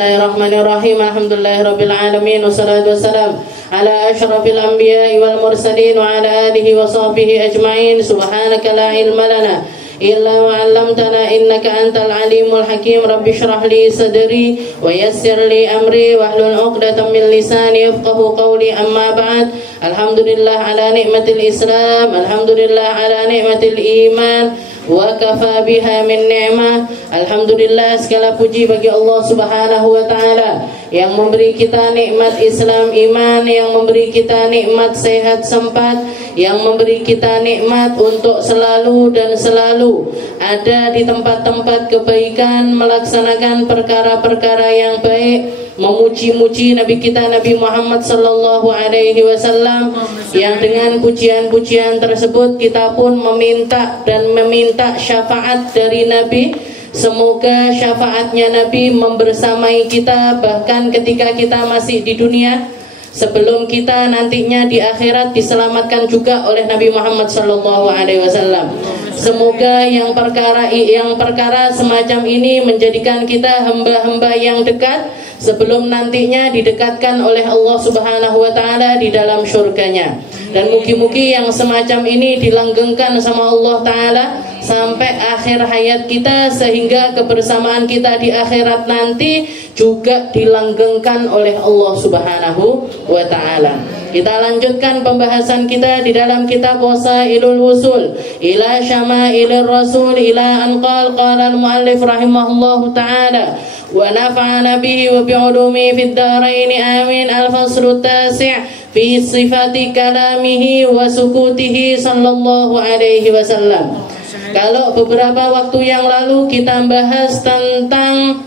Bismillahirrahmanirrahim. Alhamdulillahirabbil alamin wassalatu wassalam ala asyrafil anbiya'i wal mursalin wa ala alihi wa sahbihi ajma'in. Subhanaka la ilma lana illa ma 'allamtana innaka antal alimul hakim. Rabbi shrah li sadri wa yassir li amri wahlul 'uqdatam min lisani yafqahu qawli. Amma ba'd. Alhamdulillah ala ni'matil Islam, alhamdulillah ala ni'matil iman, wa kafa biha min ni'mah. Alhamdulillah, segala puji bagi Allah Subhanahu wa taala yang memberi kita nikmat Islam iman, yang memberi kita nikmat sehat sempat, yang memberi kita nikmat untuk selalu dan selalu ada di tempat-tempat kebaikan, melaksanakan perkara-perkara yang baik, memuji-muji Nabi kita Nabi Muhammad sallallahu alaihi wasallam, yang dengan pujian-pujian tersebut kita pun meminta syafaat dari Nabi. Semoga syafaatnya Nabi membersamai kita bahkan ketika kita masih di dunia, sebelum kita nantinya di akhirat diselamatkan juga oleh Nabi Muhammad sallallahu alaihi wasallam. Semoga yang perkara semacam ini menjadikan kita hamba-hamba yang dekat sebelum nantinya didekatkan oleh Allah Subhanahu wa taala di dalam surganya. Dan mugi-mugi yang semacam ini dilanggengkan sama Allah taala sampai akhir hayat kita, sehingga kebersamaan kita di akhirat nanti juga dilanggengkan oleh Allah Subhanahu wa taala. Kita lanjutkan pembahasan kita di dalam kitab Wasailul Wusul ila Syamailir Rasul ila an qala al-muallif rahimahullahu taala wa nafa'ana bihi wa bi'ulumi fid dharain amin. Al-faslu tasi' fi sifati kalamihi wa sukutihi sallallahu alaihi wasallam. Kalau beberapa waktu yang lalu kita bahas tentang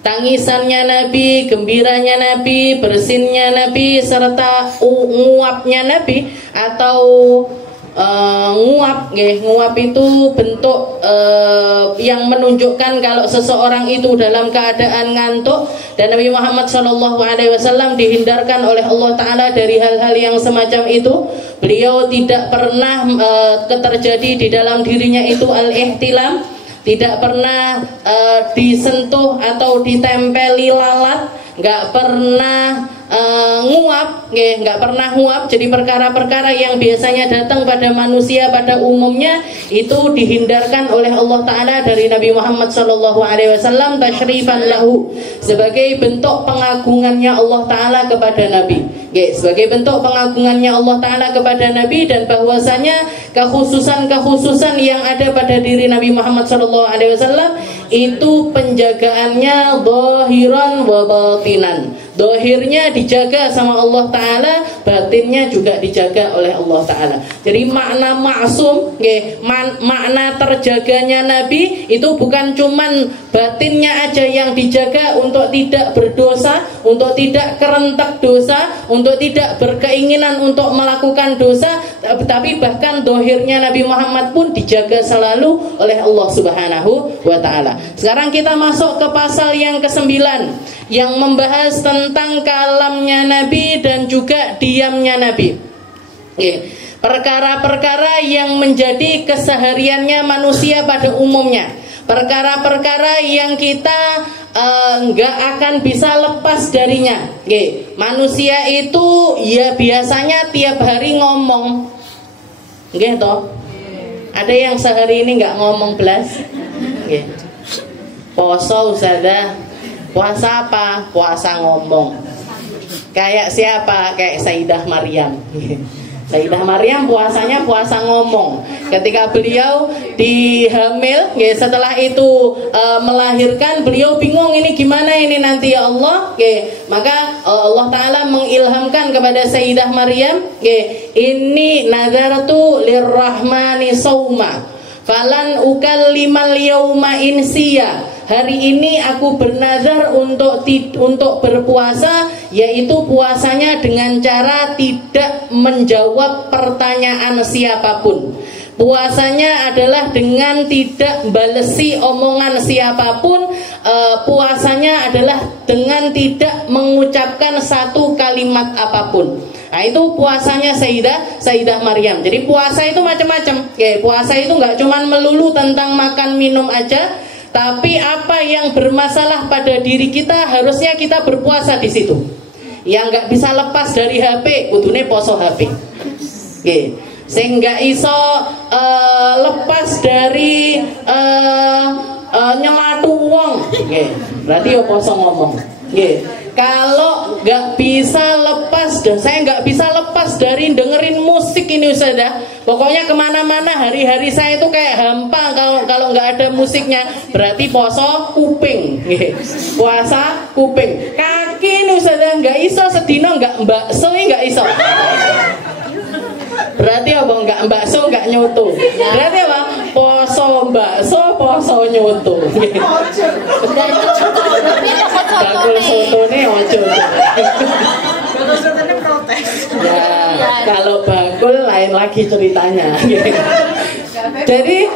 tangisannya Nabi, gembiranya Nabi, bersinnya Nabi, serta nguapnya Nabi atau nguap. Nguap itu bentuk yang menunjukkan kalau seseorang itu dalam keadaan ngantuk, dan Nabi Muhammad SAW dihindarkan oleh Allah Ta'ala dari hal-hal yang semacam itu. Beliau tidak pernah terjadi di dalam dirinya itu al-ihtilam, tidak pernah disentuh atau ditempeli lalat, nggak pernah nguap, nggak pernah nguap. Jadi perkara-perkara yang biasanya datang pada manusia pada umumnya itu dihindarkan oleh Allah Ta'ala dari Nabi Muhammad SAW tasyrifan lahu, sebagai bentuk pengagungannya Allah Ta'ala kepada Nabi. Sebagai bentuk pengagungannya Allah Ta'ala kepada Nabi, dan bahwasanya kekhususan yang ada pada diri Nabi Muhammad SAW itu penjagaannya zahiran wa batinan. Zahirnya dijaga sama Allah Ta'ala, batinnya juga dijaga oleh Allah Ta'ala. Jadi makna maksum, makna terjaganya Nabi itu bukan cuman batinnya aja yang dijaga untuk tidak berdosa, untuk tidak kerentak dosa, untuk tidak berkeinginan untuk melakukan dosa, tapi bahkan zahirnya Nabi Muhammad pun dijaga selalu oleh Allah Subhanahu wa Ta'ala. Sekarang kita masuk ke pasal yang ke-9 yang membahas tentang kalamnya Nabi dan juga diamnya Nabi. Perkara-perkara yang menjadi kesehariannya manusia pada umumnya, perkara-perkara yang kita nggak akan bisa lepas darinya. Manusia itu ya biasanya tiap hari ngomong, toh. Ada yang sehari ini nggak ngomong belas. Poso Ustazah, puasa apa? Puasa ngomong. Kayak siapa? Kayak Sayyidah Maryam. Sayyidah Maryam puasanya puasa ngomong. Ketika beliau dihamil, setelah itu melahirkan, beliau bingung ini gimana ini nanti ya Allah. Maka Allah Ta'ala mengilhamkan kepada Sayyidah Maryam, ini nazartu lirrahmani sauma falan ukallimal yauma insiya. Hari ini aku bernazar untuk berpuasa, yaitu puasanya dengan cara tidak menjawab pertanyaan siapapun. Puasanya adalah dengan tidak balesi omongan siapapun. Puasanya adalah dengan tidak mengucapkan satu kalimat apapun. Nah, itu puasanya Sayyidah Maryam. Jadi puasa itu macam-macam. Puasa itu nggak cuma melulu tentang makan minum aja, Tapi apa yang bermasalah pada diri kita harusnya kita berpuasa di situ. Yang nggak bisa lepas dari HP, kudune poso HP. Nggih. Sing nggak iso lepas dari nyelatu wong, nggih. Berarti ya poso ngomong. Nggih. Kalau nggak bisa lepas, dan saya nggak bisa lepas dari dengerin musik ini Ustaz ya. Pokoknya kemana-mana hari-hari saya itu kayak hampa kalau nggak ada musiknya. Berarti poso kuping, puasa kuping. Kaki ini Ustaz ya, nggak iso sedino nggak bakso nggak iso. Berarti apa? Nggak bakso nggak nyoto. Berarti apa? Poso bakso, poso nyoto. Bakul soto nih ojo. Ya, kalau bakul lain lagi ceritanya. Jadi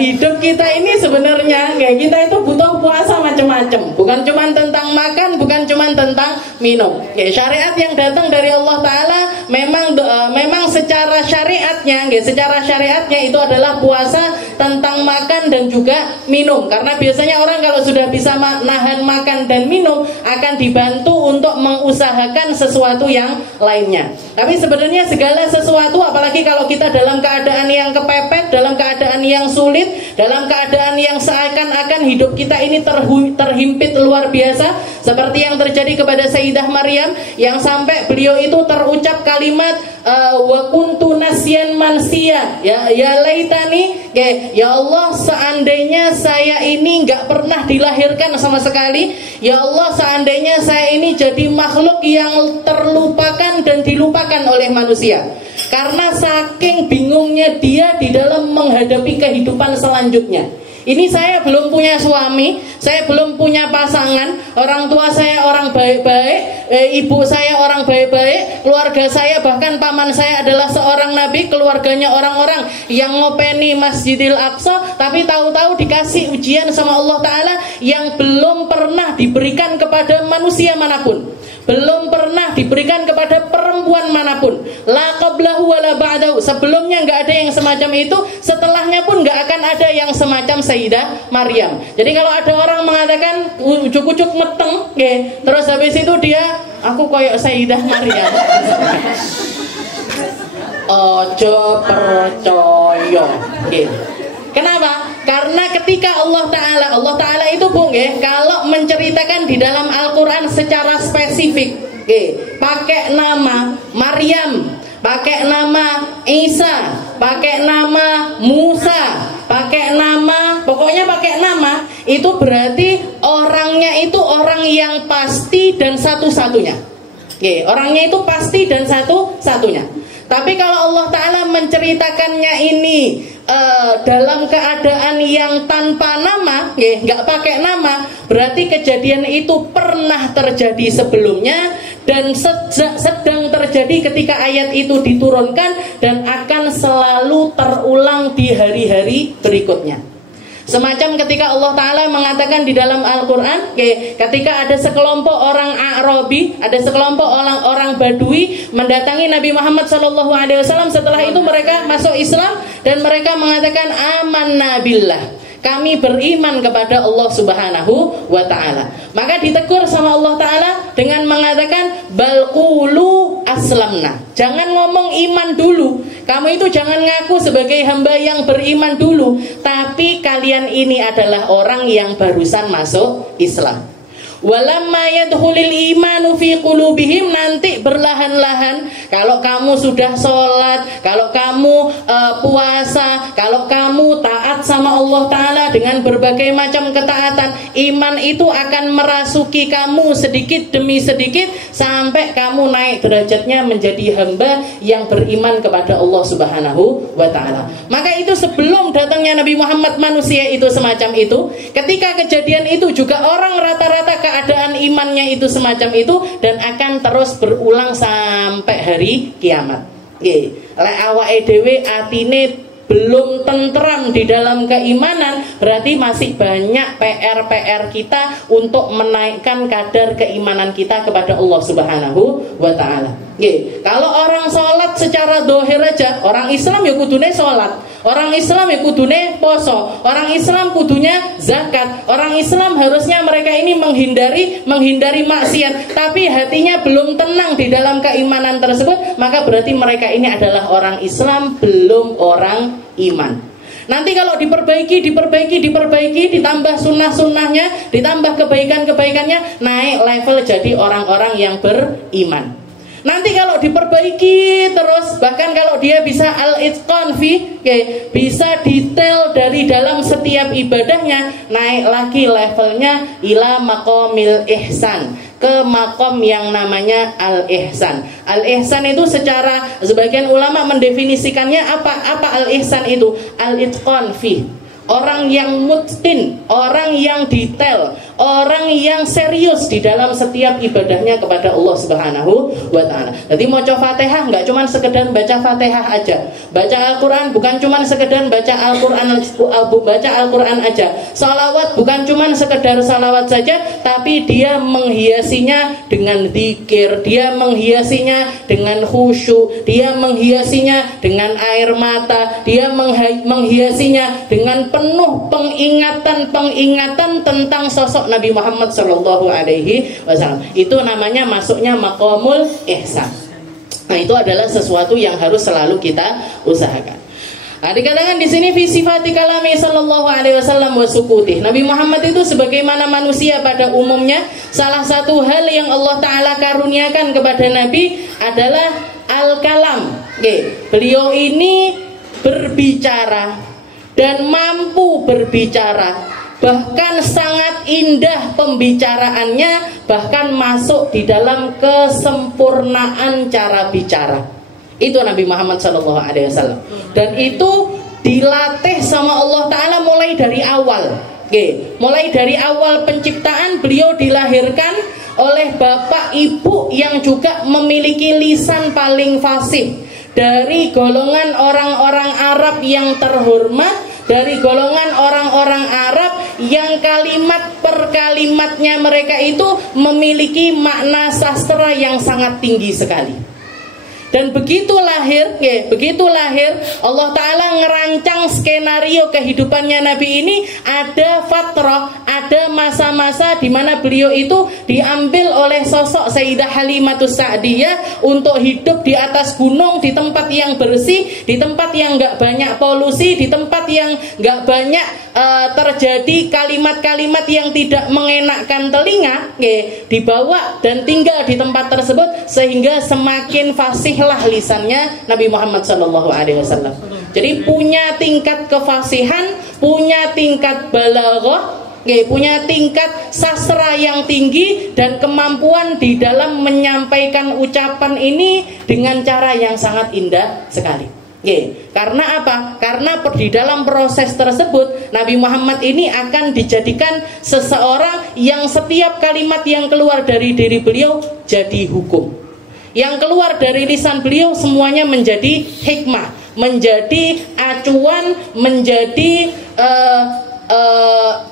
hidup kita ini sebenarnya kayak kita itu butuh puasa macam-macam. Bukan cuma tentang makan, bukan cuma tentang minum. Ya, syariat yang datang dari Allah Ta'ala memang secara syariatnya, secara syariatnya itu adalah puasa tentang makan dan juga minum. Karena biasanya orang kalau sudah bisa nahan makan dan minum akan dibantu untuk mengusahakan sesuatu yang lainnya. Tapi sebenarnya segala sesuatu, apalagi kalau kita dalam keadaan yang kepepet, dalam keadaan yang sulit, dalam keadaan yang seakan-akan hidup kita ini terhimpit luar biasa, seperti yang terjadi kepada Sayyidah Maryam, yang sampai beliau itu terucap kalimat wa kuntu nasyan mansiya, ya laitani, ya Allah seandainya saya ini nggak pernah dilahirkan sama sekali, ya Allah seandainya saya ini jadi makhluk yang terlupakan dan dilupakan oleh manusia. Karena saking bingungnya dia di dalam menghadapi kehidupan selanjutnya. Ini saya belum punya suami, saya belum punya pasangan, orang tua saya orang baik-baik, ibu saya orang baik-baik, keluarga saya bahkan paman saya adalah seorang nabi, keluarganya orang-orang yang ngopeni Masjidil Aqsa, tapi tahu-tahu dikasih ujian sama Allah Ta'ala yang belum pernah diberikan kepada manusia manapun, belum pernah diberikan kepada perempuan manapun. La qablahu wa la ba'dahu. Sebelumnya nggak ada yang semacam itu, setelahnya pun nggak akan ada yang semacam Sayyidah Maryam. Jadi kalau ada orang mengatakan ujuk-ujuk meteng, terus habis itu dia aku koyok Sayyidah Maryam. Ojo percaya. Kenapa? Karena ketika Allah Ta'ala itu kalau menceritakan di dalam Al-Quran secara spesifik, pakai nama Maryam, pakai nama Isa, pakai nama Musa, pakai nama, pokoknya pakai nama, itu berarti orangnya itu orang yang pasti dan satu-satunya. Orangnya itu pasti dan satu-satunya. Tapi kalau Allah Ta'ala menceritakannya ini dalam keadaan yang tanpa nama, nggak pakai nama, berarti kejadian itu pernah terjadi sebelumnya dan sedang terjadi ketika ayat itu diturunkan dan akan selalu terulang di hari-hari berikutnya. Semacam ketika Allah Ta'ala mengatakan di dalam Al-Quran, ketika ada sekelompok orang Arabi, ada sekelompok orang Badui mendatangi Nabi Muhammad SAW. Setelah itu mereka masuk Islam dan mereka mengatakan amanna billah, kami beriman kepada Allah Subhanahu wa Ta'ala. Maka ditegur sama Allah Ta'ala dengan mengatakan bal qulu aslamna. Jangan ngomong iman dulu. Kamu itu jangan ngaku sebagai hamba yang beriman dulu, tapi kalian ini adalah orang yang barusan masuk Islam. Walamma yadkhulul imanu fi qulubihim, nanti berlahan-lahan kalau kamu sudah sholat, kalau kamu puasa, kalau kamu taat sama Allah Ta'ala dengan berbagai macam ketaatan, iman itu akan merasuki kamu sedikit demi sedikit sampai kamu naik derajatnya menjadi hamba yang beriman kepada Allah Subhanahu wa Ta'ala. Maka itu sebelum datangnya Nabi Muhammad manusia itu semacam itu. Ketika kejadian itu juga orang rata-rata keadaan imannya itu semacam itu dan akan terus berulang sampai hari kiamat. Lek awake dhewe atine belum tentram di dalam keimanan, berarti masih banyak PR kita untuk menaikkan kadar keimanan kita kepada Allah Subhanahu wa Ta'ala. Kalau orang sholat secara dohir aja, orang Islam ya kudune sholat, Orang Islam ya kudune poso, orang Islam kudunya zakat, orang Islam harusnya mereka ini menghindari maksiat, tapi hatinya belum tenang di dalam keimanan tersebut, maka berarti mereka ini adalah orang Islam, belum orang iman. Nanti kalau diperbaiki, ditambah sunnah-sunnahnya, ditambah kebaikan-kebaikannya, naik level jadi orang-orang yang beriman. Nanti kalau diperbaiki terus, bahkan kalau dia bisa al-itqan fi, bisa detail dari dalam setiap ibadahnya, naik lagi levelnya ila maqamil ihsan, ke makom yang namanya al-ihsan. Al-ihsan itu secara sebagian ulama mendefinisikannya apa al-ihsan itu? Al-itqan fi. Orang yang mutqin, orang yang detail, orang yang serius di dalam setiap ibadahnya kepada Allah Subhanahu wa ta'ala. Jadi mau baca Fatihah nggak cuma sekedar baca Fatihah aja. Baca Al-Qur'an bukan cuma sekedar baca Al-Qur'an aja. Salawat bukan cuma sekedar salawat saja, tapi dia menghiasinya dengan zikir, dia menghiasinya dengan khusyuk, dia menghiasinya dengan air mata, dia menghiasinya dengan penuh pengingatan tentang sosok Nabi Muhammad Shallallahu Alaihi Wasallam. Itu namanya masuknya maqamul ihsan. Nah, itu adalah sesuatu yang harus selalu kita usahakan. Nah, dikatakan di sini fi sifati kalami sallallahu alaihi wasallam wa sukutih. Nabi Muhammad itu sebagaimana manusia pada umumnya, salah satu hal yang Allah taala karuniakan kepada Nabi adalah al-kalam. Beliau ini berbicara dan mampu berbicara, bahkan sangat indah pembicaraannya, bahkan masuk di dalam kesempurnaan cara bicara. Itu Nabi Muhammad SAW. Dan itu dilatih sama Allah Ta'ala mulai dari awal. Mulai dari awal penciptaan, beliau dilahirkan oleh bapak ibu yang juga memiliki lisan paling fasih, dari golongan orang-orang Arab yang terhormat, dari golongan orang-orang Arab yang kalimat per kalimatnya mereka itu memiliki makna sastra yang sangat tinggi sekali. Dan begitu lahir Allah Ta'ala ngerancang skenario kehidupannya Nabi ini. Ada fatrah, ada masa-masa di mana beliau itu diambil oleh sosok Sayyidah Halimatus Sa'diyah untuk hidup di atas gunung, di tempat yang bersih, di tempat yang gak banyak polusi, di tempat yang gak banyak terjadi kalimat-kalimat yang tidak mengenakkan telinga, dibawa dan tinggal di tempat tersebut, sehingga semakin fasihlah lisannya Nabi Muhammad SAW. Jadi punya tingkat kefasihan, punya tingkat balaghah, punya tingkat sastra yang tinggi, dan kemampuan di dalam menyampaikan ucapan ini dengan cara yang sangat indah sekali. Karena apa? Karena di dalam proses tersebut Nabi Muhammad ini akan dijadikan seseorang yang setiap kalimat yang keluar dari diri beliau jadi hukum. Yang keluar dari lisan beliau semuanya menjadi hikmah, menjadi acuan, menjadi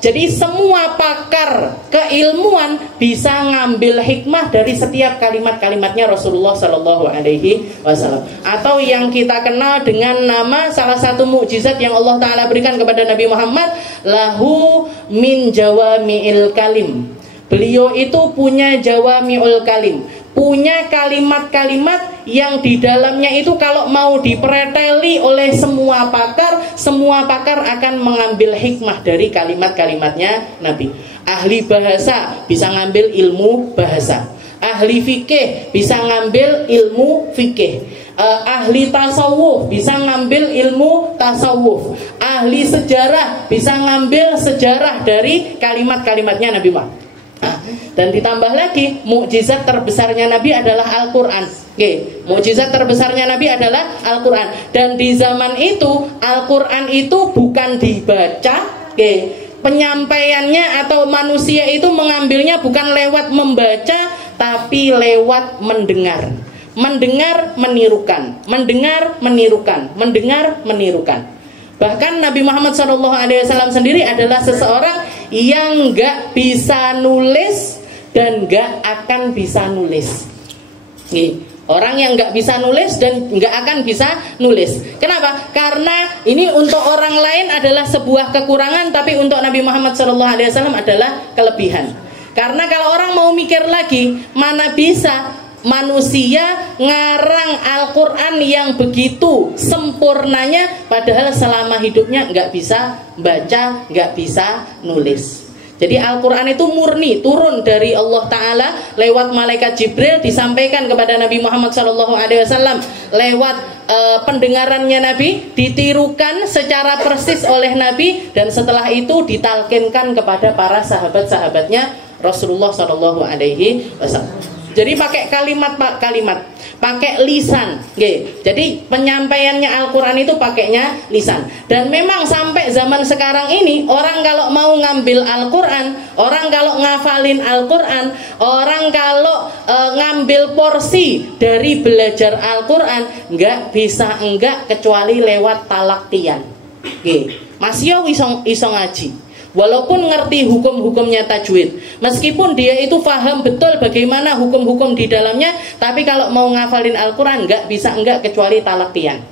jadi semua pakar keilmuan bisa ngambil hikmah dari setiap kalimat-kalimatnya Rasulullah Sallallahu Alaihi Wasallam, atau yang kita kenal dengan nama salah satu mukjizat yang Allah Taala berikan kepada Nabi Muhammad, lahu min jawami'il kalim. Beliau itu punya jawami'ul kalim, punya kalimat-kalimat yang di dalamnya itu kalau mau dipreteli oleh semua pakar akan mengambil hikmah dari kalimat-kalimatnya Nabi. Ahli bahasa bisa ngambil ilmu bahasa, ahli fikih bisa ngambil ilmu fikih, ahli tasawuf bisa ngambil ilmu tasawuf, ahli sejarah bisa ngambil sejarah dari kalimat-kalimatnya Nabi Muhammad. Dan ditambah lagi, mukjizat terbesarnya Nabi adalah Al-Quran. Mukjizat terbesarnya Nabi adalah Al-Quran. Dan di zaman itu Al-Quran itu bukan dibaca, penyampaiannya atau manusia itu mengambilnya bukan lewat membaca, tapi lewat mendengar. Mendengar menirukan, mendengar menirukan, mendengar menirukan. Bahkan Nabi Muhammad SAW sendiri adalah seseorang yang gak bisa nulis dan gak akan bisa nulis. Orang yang nggak bisa nulis dan nggak akan bisa nulis. Kenapa? Karena ini untuk orang lain adalah sebuah kekurangan, tapi untuk Nabi Muhammad SAW adalah kelebihan. Karena kalau orang mau mikir lagi, mana bisa manusia ngarang Al-Quran yang begitu sempurnanya, padahal selama hidupnya nggak bisa baca, nggak bisa nulis. Jadi Al-Quran itu murni turun dari Allah Ta'ala lewat malaikat Jibril, disampaikan kepada Nabi Muhammad SAW lewat pendengarannya Nabi, ditirukan secara persis oleh Nabi, dan setelah itu ditalkinkan kepada para sahabat-sahabatnya Rasulullah SAW. Jadi pakai kalimat, pakai lisan. Jadi penyampaiannya Al-Quran itu pakainya lisan. Dan memang sampai zaman sekarang ini, orang kalau mau ngambil Al-Quran, orang kalau ngafalin Al-Quran, orang kalau ngambil porsi dari belajar Al-Quran, nggak bisa enggak kecuali lewat talaktian. Mas yo iso ngaji, walaupun ngerti hukum-hukumnya tajwid, meskipun dia itu paham betul bagaimana hukum-hukum di dalamnya, tapi kalau mau ngafalin Al-Quran nggak bisa enggak kecuali talaktian.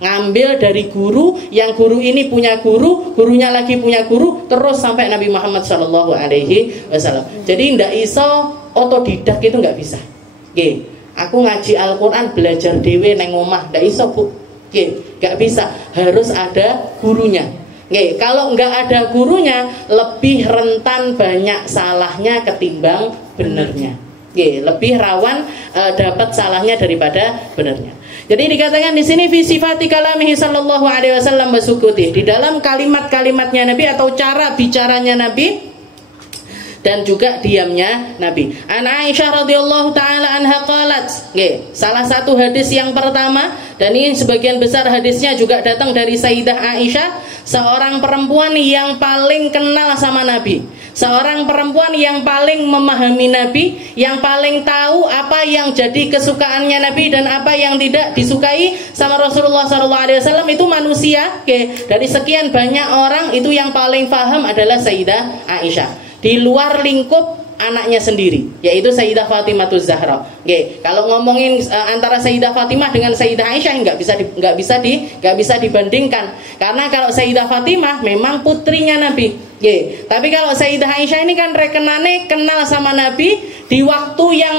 Ngambil dari guru, yang guru ini punya guru, gurunya lagi punya guru, terus sampai Nabi Muhammad SAW. Jadi nggak iso otodidak, itu nggak bisa. Aku ngaji Al-Quran belajar dewe neng omah, nggak iso bu. Nggak bisa, harus ada gurunya. Kalau nggak ada gurunya, lebih rentan banyak salahnya ketimbang benernya. Lebih rawan dapat salahnya daripada benernya. Jadi dikatakan di sini fi sifati kalamihi sallallahu alaihi wasallam basukuti, di dalam kalimat-kalimatnya Nabi atau cara bicaranya Nabi dan juga diamnya Nabi. An Aisyah radhiyallahu taala anha qalat. Salah satu hadis yang pertama, dan ini sebagian besar hadisnya juga datang dari Sayyidah Aisyah, seorang perempuan yang paling kenal sama Nabi, seorang perempuan yang paling memahami Nabi, yang paling tahu apa yang jadi kesukaannya Nabi dan apa yang tidak disukai sama Rasulullah SAW. Itu manusia. Dari sekian banyak orang, itu yang paling paham adalah Sayyidah Aisyah, di luar lingkup anaknya sendiri, yaitu Sayyidah Fatimah Zahra. Kalau ngomongin antara Sayyidah Fatimah dengan Sayyidah Aisyah nggak bisa dibandingkan, karena kalau Sayyidah Fatimah memang putrinya Nabi. Tapi kalau Sayyidah Aisyah ini kan rekenane kenal sama Nabi di waktu yang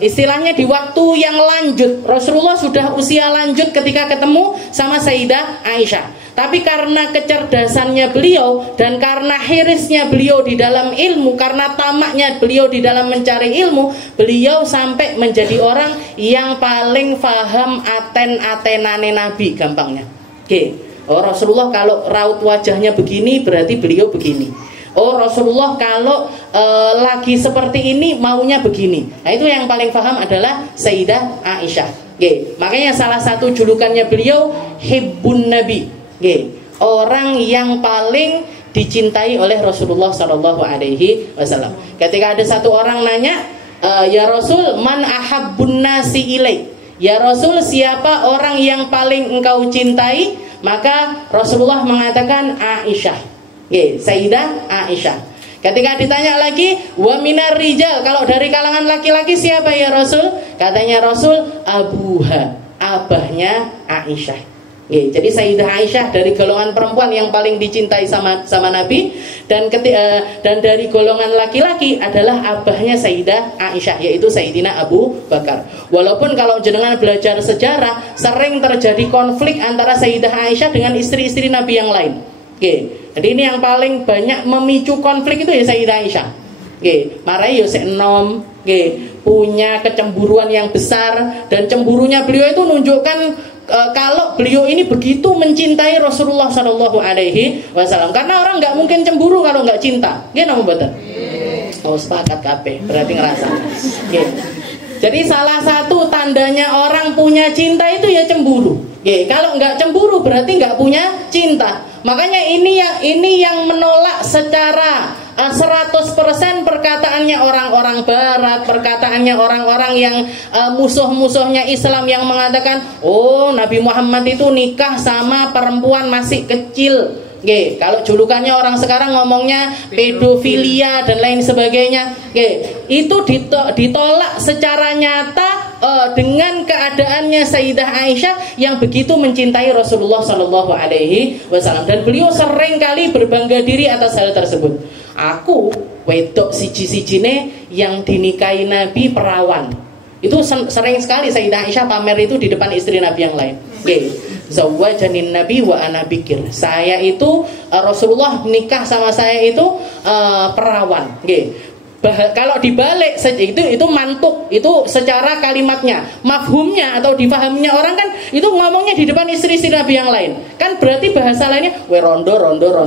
istilahnya di waktu yang lanjut. Rasulullah sudah usia lanjut ketika ketemu sama Sayyidah Aisyah. Tapi karena kecerdasannya beliau dan karena hirisnya beliau di dalam ilmu, karena tamaknya beliau di dalam mencari ilmu, beliau sampai menjadi orang yang paling paham aten-atenane Nabi, gampangnya. Oh, Rasulullah kalau raut wajahnya begini berarti beliau begini. Oh, Rasulullah kalau lagi seperti ini maunya begini. Nah, itu yang paling paham adalah Sayyidah Aisyah. Makanya salah satu julukannya beliau Hibbun Nabi. Orang yang paling dicintai oleh Rasulullah SAW. Ketika ada satu orang nanya, ya Rasul, man ahabbun nasi ilaik? Ya Rasul, siapa orang yang paling engkau cintai? Maka Rasulullah mengatakan Aisyah. Sayyidah Aisyah. Ketika ditanya lagi, wa minar rijal, kalau dari kalangan laki-laki siapa ya Rasul? Katanya Rasul, abuha, abahnya Aisyah. Jadi Sayyidah Aisyah dari golongan perempuan yang paling dicintai sama Nabi, dan dari golongan laki-laki adalah abahnya Sayyidah Aisyah, yaitu Sayyidina Abu Bakar. Walaupun kalau jenengan belajar sejarah, sering terjadi konflik antara Sayyidah Aisyah dengan istri-istri Nabi yang lain. Jadi ini yang paling banyak memicu konflik itu ya Sayyidah Aisyah. Marai yo senom, punya kecemburuan yang besar, dan cemburunya beliau itu menunjukkan kalau beliau ini begitu mencintai Rasulullah SAW. Karena orang nggak mungkin cemburu kalau nggak cinta. Gimana betul? Oh, sepakat kabeh, berarti ngerasa. Jadi salah satu tandanya orang punya cinta itu ya cemburu. Kalau nggak cemburu berarti nggak punya cinta. Makanya ini yang menolak secara 100% perkataannya orang-orang barat, perkataannya orang-orang yang musuh-musuhnya Islam, yang mengatakan, oh Nabi Muhammad itu nikah sama perempuan masih kecil. Nggih, kalau julukannya orang sekarang ngomongnya pedofilia dan lain sebagainya. Nggih, itu ditolak secara nyata dengan keadaannya Sayyidah Aisyah yang begitu mencintai Rasulullah Shallallahu Alaihi Wasallam, dan beliau sering kali berbangga diri atas hal tersebut. Aku wedok siji-sijine yang dinikahi Nabi perawan. Itu sering sekali Sayyidah Aisyah pamer itu di depan istri Nabi yang lain. Nggih. Zawwajanin Nabi wa ana bikir. Saya itu Rasulullah nikah sama saya itu perawan. Nggih. Kalau dibalik itu mantuk, itu secara kalimatnya, mafhumnya atau difahaminya orang kan itu ngomongnya di depan istri-istri Nabi yang lain. Kan berarti bahasa lainnya we rondo. Ngoten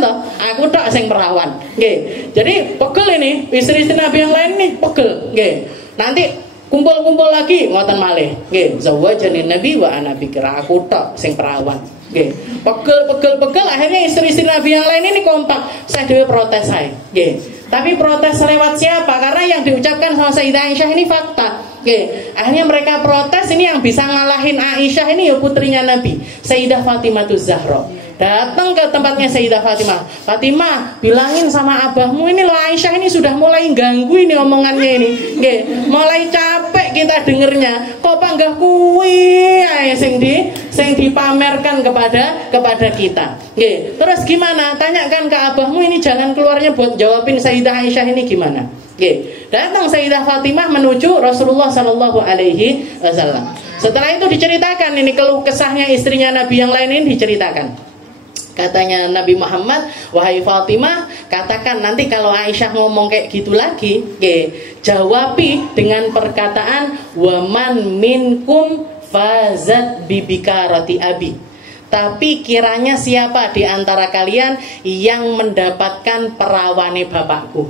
toh? Aku tok sing perawan. Nggih. Jadi pegel ini istri-istri Nabi yang lain nih pegel. Nggih. Nanti kumpul-kumpul lagi ngoten malih. Nggih, zawajanin Nabi wa ana bikir. Aku tok sing perawan. Nggih. Pegel akhirnya istri-istri Nabi yang lain ini kompak. Saya dhewe protes saya. Nggih. Tapi protes lewat siapa? Karena yang diucapkan sama Sayyidah Aisyah ini fakta. Nggih. Akhirnya mereka protes, ini yang bisa ngalahin Aisyah ini ya putrinya Nabi, Sayyidah Fatimahuz Zahra. Datang ke tempatnya Sayyidah Fatimah. Fatimah, bilangin sama abahmu ini loh, Aisyah ini sudah mulai ganggu ini omongannya ini. Nggih, mulai capek kita dengernya. Kok panggah kuwi ae sing dipamerkan kepada kita. Nggih. Terus gimana? Tanyakan ke abahmu ini jalan keluarnya buat jawabin Sayyidah Aisyah ini gimana? Nggih. Datang Sayyidah Fatimah menuju Rasulullah Sallallahu Alaihi Wasallam. Setelah itu diceritakan ini keluh kesahnya istrinya Nabi yang lain ini diceritakan. Katanya Nabi Muhammad, wahai Fatimah, katakan nanti kalau Aisyah ngomong kayak gitu lagi, jawabi dengan perkataan waman minkum fazat bibikarati abi. Tapi kiranya siapa di antara kalian yang mendapatkan perawane bapakku?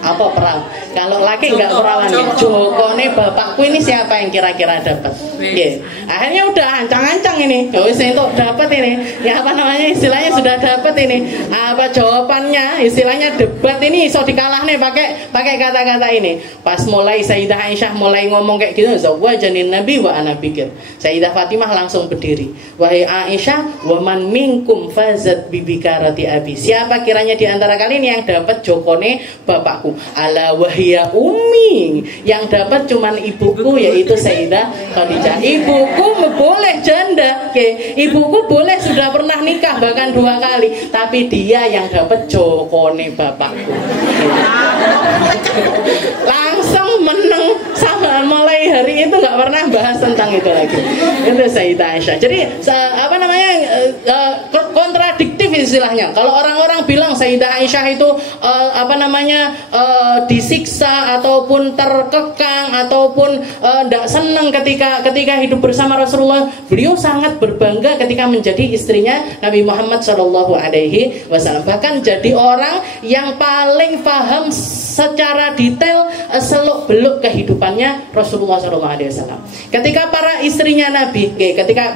Apa perawan? Kalau laki nggak perawan ya. Jokone bapakku ini siapa yang kira-kira dapat? Akhirnya udah ancang-ancang ini. Ya wis itu dapat ini. Ya apa namanya istilahnya sudah dapat ini. Apa jawabannya? Istilahnya debat ini iso dikalahne pakai kata-kata ini. Pas mulai Sayyidah Aisyah mulai ngomong kayak gitu, zawwajanin Nabi wa ana bikir. Sayyidah Fatimah langsung berdiri. Wahai Aisyah, wa man minkum fazat bibikarati abi. Siapa kiranya di antara kalian yang dapat jokone bapakku? Ala wahya ummi. Yang dapat cuman ibuku, yaitu Sayyidah Khadijah. Ibuku boleh janda, ibuku boleh sudah pernah nikah bahkan 2 kali, tapi dia yang dapat jokone bapakku. Langsung menang sama, mulai hari itu nggak pernah bahas tentang itu lagi. Itu Sayyidah Aisyah. Jadi apa namanya kontradiktif istilahnya. Kalau orang-orang bilang Sayyidah Aisyah itu apa namanya disiksa ataupun terkekang ataupun tidak senang ketika hidup bersama Rasulullah, beliau sangat berbangga ketika menjadi istrinya Nabi Muhammad Shallallahu Alaihi Wasallam. Bahkan jadi orang yang paling paham secara detail seluk-beluk kehidupannya Rasulullah Shallallahu Alaihi Wasallam. Ketika para istrinya Nabi, ketika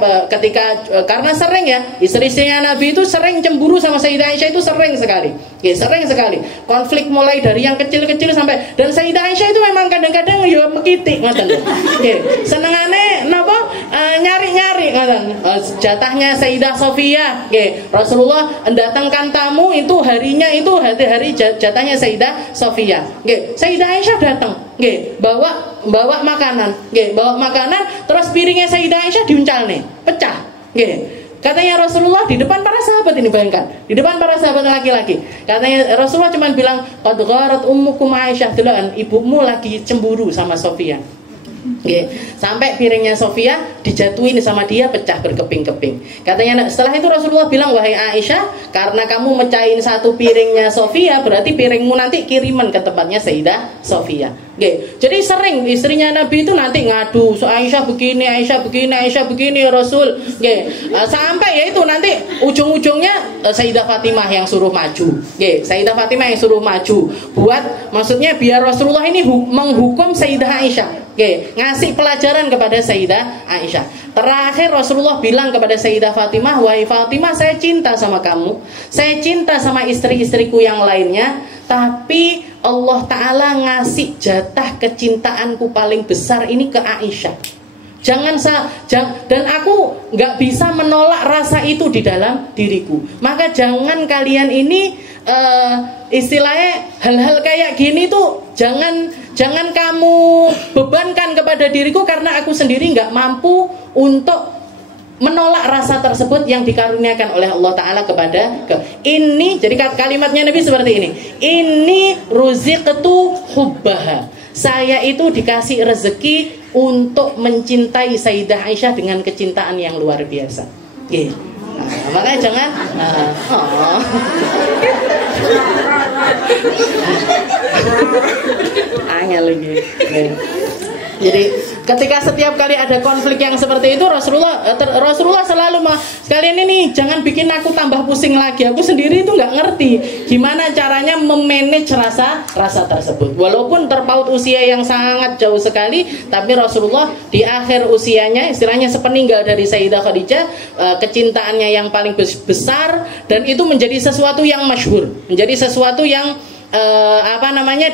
karena sering ya istri-istrinya Nabi itu sering cemburu sama Sayyidah Aisyah, itu sering sekali, sering sekali. Konflik mulai dari yang kecil-kecil sampai, dan Sayyidah Aisyah itu memang kadang-kadang ya mekitik ngoten. Senengane napa nyari-nyari ngoten. Jatahnya Sayyidah Sofiyah, Rasulullah datangkan tamu itu harinya itu hari jatahnya Sayyidah Sofiyah. Sayyidah Aisyah datang, bawa makanan, terus piringnya Sayyidah Aisyah diuncalne, pecah. Katanya Rasulullah di depan para sahabat ini, bayangkan, di depan para sahabat laki-laki. Katanya Rasulullah cuma bilang, qad gharat ummukum Aisyah, deloken ibumu lagi cemburu sama Sofia. Sampai piringnya Sofia dijatuhin sama dia, pecah berkeping-keping. Katanya setelah itu Rasulullah bilang, wahai Aisyah, karena kamu mecahin satu piringnya Sofia, berarti piringmu nanti kiriman ke tempatnya Sayyidah Sofia. Jadi sering istrinya Nabi itu nanti ngadu, Aisyah begini ya Rasul. Sampai ya itu nanti ujung-ujungnya Sayyidah Fatimah yang suruh maju. Sayyidah Fatimah yang suruh maju buat, maksudnya biar Rasulullah ini menghukum Sayyidah Aisyah, ngasih pelajaran kepada Sayyidah Aisyah. Terakhir Rasulullah bilang kepada Sayyidah Fatimah, wahai Fatimah, saya cinta sama kamu, saya cinta sama istri-istriku yang lainnya, tapi Allah Ta'ala ngasih jatah kecintaanku paling besar ini ke Aisyah. Dan aku nggak bisa menolak rasa itu di dalam diriku. Maka jangan kalian ini istilahnya hal-hal kayak gini tuh jangan kamu bebankan kepada diriku, karena aku sendiri nggak mampu untuk menolak rasa tersebut yang dikaruniakan oleh Allah Ta'ala kepada ini. Jadi kalimatnya Nabi seperti ini ruziqtu hubbaha, saya itu dikasih rezeki untuk mencintai Sayyidah Aisyah dengan kecintaan yang luar biasa. Nah, makanya jangan angel lagi. Jadi ketika setiap kali ada konflik yang seperti itu, Rasulullah selalu sekalian ini jangan bikin aku tambah pusing lagi. Aku sendiri itu nggak ngerti gimana caranya memanage rasa tersebut. Walaupun terpaut usia yang sangat jauh sekali, tapi Rasulullah di akhir usianya, istilahnya sepeninggal dari Sayyidah Khadijah, kecintaannya yang paling besar, dan itu menjadi sesuatu yang masyhur, menjadi sesuatu yang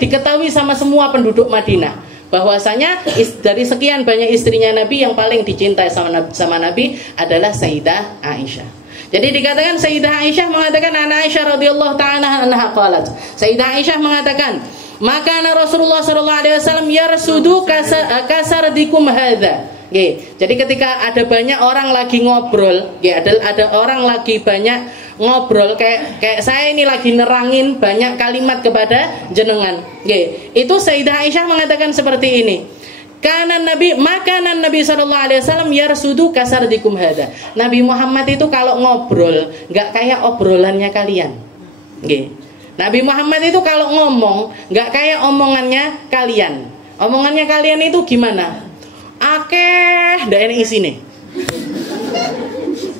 diketahui sama semua penduduk Madinah, bahwasanya dari sekian banyak istrinya Nabi, yang paling dicintai sama Nabi adalah Sayyidah Aisyah. Jadi dikatakan Sayyidah Aisyah mengatakan, Ana Aisyah radhiyallahu ta'ala anha qalat, Sayyidah Aisyah mengatakan, maka Rasulullah sallallahu alaihi wasallam yarsudu kasardikum hadza. Jadi ketika ada banyak orang lagi ngobrol, ada orang lagi banyak ngobrol, kayak saya ini lagi nerangin banyak kalimat kepada jenengan. Itu Sayyidah Aisyah mengatakan seperti ini. Makanan Nabi sallallahu alaihi wasallam yarsudu kasardikum hadza. Nabi Muhammad itu kalau ngobrol nggak kayak obrolannya kalian. Nabi Muhammad itu kalau ngomong nggak kayak omongannya kalian. Omongannya kalian itu gimana? Akeh ndak enak isine.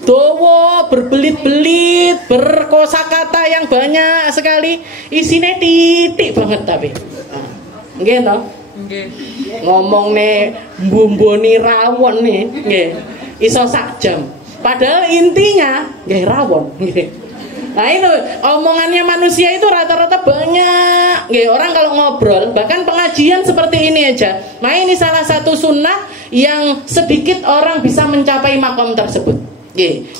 Dowo, berbelit-belit, berkosakata yang banyak sekali, isine titik banget tapi. Nggih toh? Nggih. Ngomong nih mbumboni rawon nih, nggih. Iso sak jam. Padahal intinya nggih rawon, nggih. Nah itu omongannya manusia itu rata-rata banyak. Orang kalau ngobrol, bahkan pengajian seperti ini aja. Nah ini salah satu sunnah yang sedikit orang bisa mencapai makom tersebut.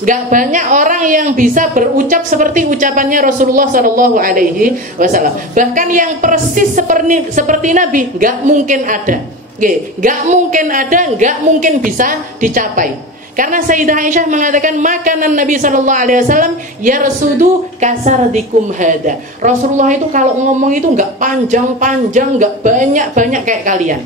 Gak banyak orang yang bisa berucap seperti ucapannya Rasulullah Shallallahu Alaihi Wasallam. Bahkan yang persis seperti Nabi gak mungkin ada. Gak mungkin ada, gak mungkin bisa dicapai. Karena Sayyidah Aisyah mengatakan makanan Nabi Shallallahu Alaihi Wasallam yarsudu kasardikum hada. Rasulullah itu kalau ngomong itu nggak panjang-panjang, nggak banyak-banyak kayak kalian.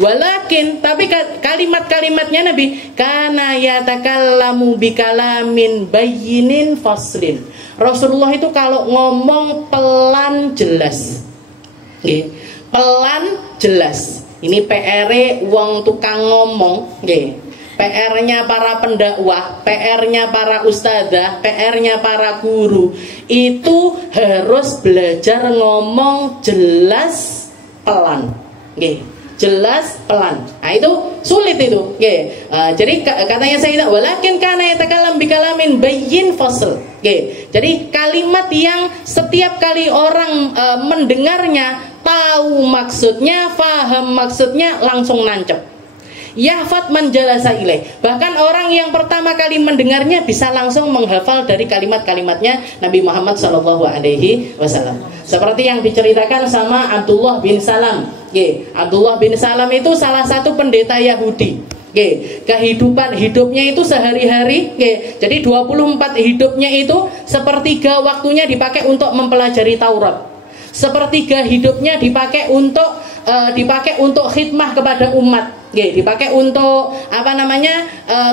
Walakin tapi kalimat-kalimatnya Nabi kana yatakallamu bikalamin bayyinin faslin. Rasulullah itu kalau ngomong pelan jelas. Pelan jelas. Ini PR-e wong tukang ngomong, PR-nya para pendakwah, PR-nya para ustadzah, PR-nya para guru, itu harus belajar ngomong jelas pelan. Jelas pelan. Nah itu sulit itu. Jadi katanya Sayyidah, walakin kana yatakallam bikalamin bayyin fasl. Jadi kalimat yang setiap kali orang mendengarnya tahu maksudnya, paham maksudnya, langsung nancep. Yahfad man jalasa ilaih. Bahkan orang yang pertama kali mendengarnya bisa langsung menghafal dari kalimat-kalimatnya Nabi Muhammad Sallallahu Alaihi Wasallam. Seperti yang diceritakan sama Abdullah bin Salam. Abdullah bin Salam itu salah satu pendeta Yahudi. Hidupnya itu sehari-hari. Jadi 24 hidupnya itu sepertiga waktunya dipakai untuk mempelajari Taurat. Sepertiga hidupnya dipakai untuk khidmah kepada umat. Dipakai untuk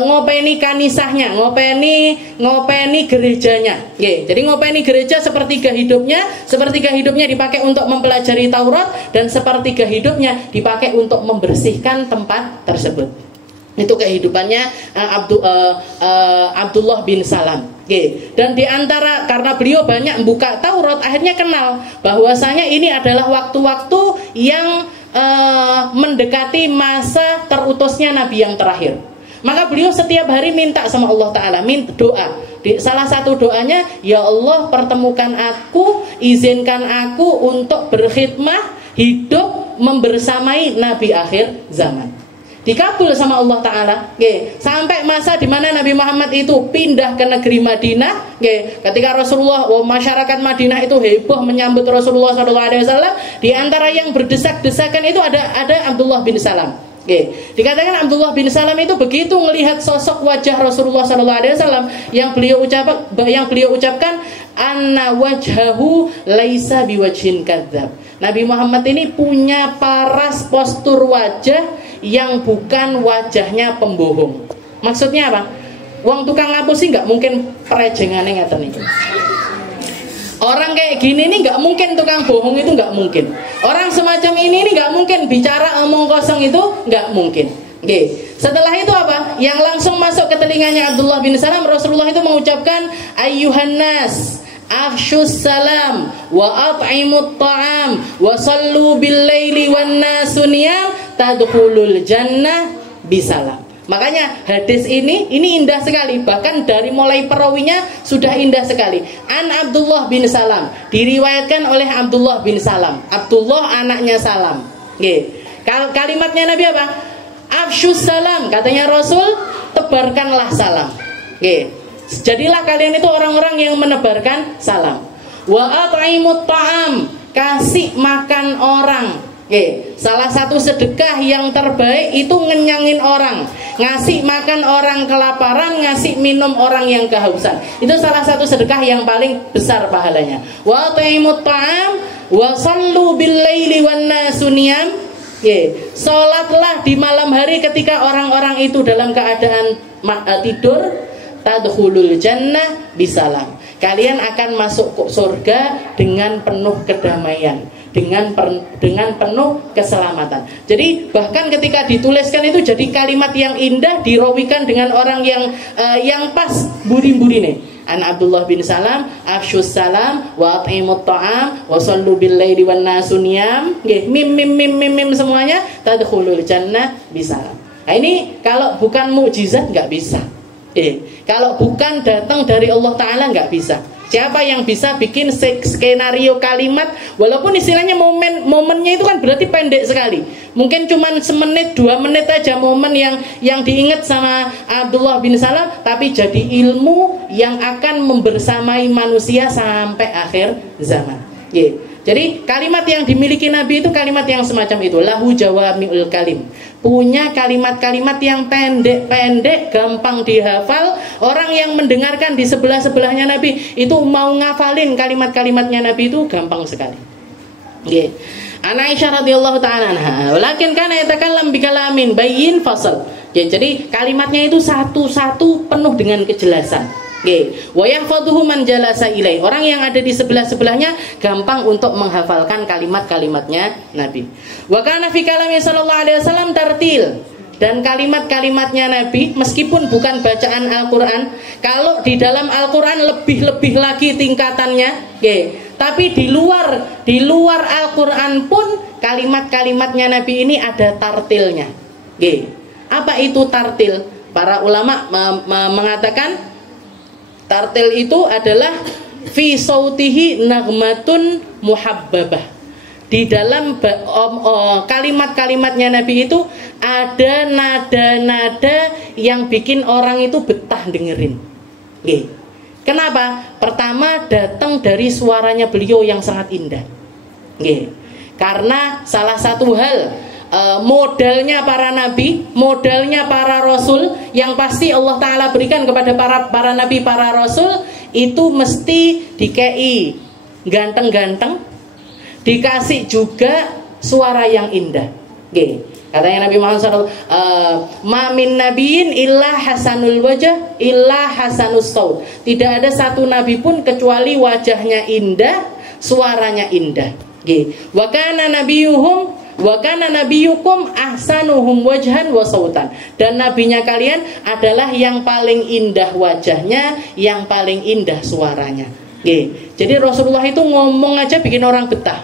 ngopeni kanisahnya, ngopeni gerejanya. Jadi ngopeni gereja sepertiga hidupnya dipakai untuk mempelajari Taurat, dan sepertiga hidupnya dipakai untuk membersihkan tempat tersebut. Itu kehidupannya Abdullah bin Salam. Dan diantara karena beliau banyak membuka Taurat, akhirnya kenal bahwasanya ini adalah waktu-waktu yang mendekati masa terutusnya Nabi yang terakhir. Maka beliau setiap hari minta sama Allah Ta'ala, minta doa. Salah satu doanya, ya Allah pertemukan aku, izinkan aku untuk berkhidmah, hidup membersamai Nabi akhir zaman. dikabul sama Allah Ta'ala. Sampai masa di mana Nabi Muhammad itu pindah ke negeri Madinah. Ketika Rasulullah, masyarakat Madinah itu heboh menyambut Rasulullah SAW. Di antara yang berdesak-desakan itu ada Abdullah bin Salam. Dikatakan Abdullah bin Salam itu begitu melihat sosok wajah Rasulullah SAW yang beliau ucapkan anna wajhahu laisa biwajhin kadzab. Nabi Muhammad ini punya paras postur wajah yang bukan wajahnya pembohong. Maksudnya apa? Wong tukang ngapusi nggak mungkin perejengane ngeten iki. Orang kayak gini nih nggak mungkin tukang bohong, itu nggak mungkin. Orang semacam ini nggak mungkin bicara omong kosong, itu nggak mungkin. Setelah itu apa? Yang langsung masuk ke telinganya Abdullah bin Salam, Rasulullah itu mengucapkan ayyuhan nas afshus salam wa at'imut ta'am wa sallu bil laili wan nasu niyam tadkhulul jannah bisalam. Makanya hadis ini indah sekali. Bahkan dari mulai perawinya sudah indah sekali. An Abdullah bin Salam, diriwayatkan oleh Abdullah bin Salam. Abdullah anaknya Salam. Kalimatnya Nabi apa? Afshus salam, katanya Rasul, tebarkanlah salam. Jadilah kalian itu orang-orang yang menebarkan salam. Wa at'imut ta'am, kasih makan orang. Salah satu sedekah yang terbaik itu ngenyangin orang, ngasih makan orang kelaparan, ngasih minum orang yang kehausan. Itu salah satu sedekah yang paling besar pahalanya. Wa ta'imut ta'am wa sallu bil laili wan nasu niyam. Salatlah di malam hari ketika orang-orang itu dalam keadaan tidur. Tadkhulul jannah bisalam. Kalian akan masuk surga dengan penuh kedamaian, dengan penuh keselamatan. Jadi bahkan ketika dituliskan itu jadi kalimat yang indah, dirawikan dengan orang yang pas buri-burine. An Abdullah bin Salam, afshus salam wa at'imut ta'am wa sallu bil laili wan nasu niyam. Mim semuanya tadkhulul jannah bisalam. Nah, ini kalau bukan mukjizat nggak bisa. Kalau bukan datang dari Allah Ta'ala nggak bisa. Siapa yang bisa bikin skenario kalimat, walaupun istilahnya momennya itu kan berarti pendek sekali, mungkin cuma semenit 2 menit aja momen yang diingat sama Abdullah bin Salam, tapi jadi ilmu yang akan membersamai manusia sampai akhir zaman. Jadi kalimat yang dimiliki Nabi itu kalimat yang semacam itu. Lahu jawami'ul kalim. Punya kalimat-kalimat yang pendek-pendek, gampang dihafal. Orang yang mendengarkan di sebelah-sebelahnya Nabi itu mau ngafalin kalimat-kalimatnya Nabi itu gampang sekali. An Aisyah radhiyallahu ta'ala anha, walakin kana yatakallam bikalamin bayyin fasal. Jadi kalimatnya itu satu-satu penuh dengan kejelasan. Wa yahfaduhu man jalasa ilai. Orang yang ada di sebelah-sebelahnya gampang untuk menghafalkan kalimat-kalimatnya Nabi. Wa kana fi kalami sallallahu alaihi wasallam tartil. Dan kalimat-kalimatnya Nabi meskipun bukan bacaan Al-Qur'an, kalau di dalam Al-Qur'an lebih-lebih lagi tingkatannya, tapi di luar Al-Qur'an pun kalimat-kalimatnya Nabi ini ada tartilnya. Apa itu tartil? Para ulama mengatakan tartil itu adalah fi sautihi nagmatun muhabbabah. Di dalam kalimat-kalimatnya Nabi itu ada nada-nada yang bikin orang itu betah dengerin. Kenapa? Pertama, datang dari suaranya beliau yang sangat indah. Karena salah satu hal, modalnya para nabi, modalnya para rasul yang pasti Allah Ta'ala berikan kepada para nabi, para rasul itu mesti dikei ganteng-ganteng, dikasih juga suara yang indah. Katanya Nabi Muhammad SAW, ma min nabiyin illa hasanul wajah illa hasanus saut. Tidak ada satu nabi pun kecuali wajahnya indah, suaranya indah. Wa kana nabiyuhum wa kana nabiyukum ahsanuhum wajhan wa sautan. Dan nabinya kalian adalah yang paling indah wajahnya, yang paling indah suaranya. Jadi Rasulullah itu ngomong aja bikin orang betah.